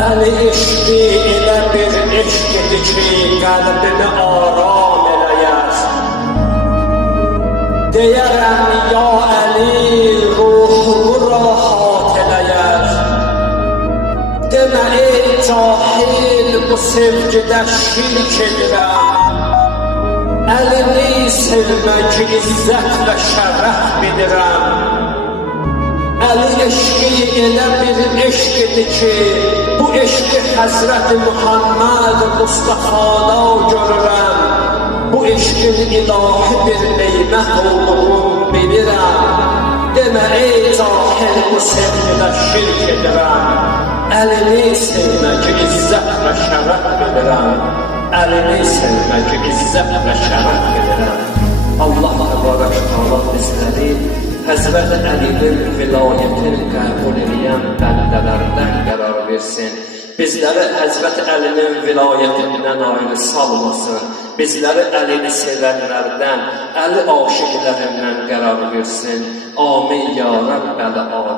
Əli eşqi elə bir eşqidir ki, qəlbini aram eləyər. Deyərəm, ya Əli, ruhumu rahat eləyər. Demə ey cahil, bu sevgidə şirk edirəm. Əlini sevmək izzət və şərəf bilirəm. Əli eşqi elə bir eşqidir ki, bu eşqi Həzrət-i Muhammed Mustafa'da görürəm. Bu eşqin ilahi bir neymət olduğunu bilirəm. Demə ey cahil, bu sevgidə şirk edirəm. Əlini sevmək izzət və şərəf bilirəm. Əlini sevmək izzət və şərəf bilirəm. Allah təbarək təala bizləri Həzrət Əlinin vilayətini qəbul edən bəndələrdən qərar versin. Bizləri Həzrət Əlinin vilayətindən ayrı salmasın. Bizləri Əlini sevənlərdən, Əli aşiqlərindən qərar versin. Amin ya Rəbbəl alemin.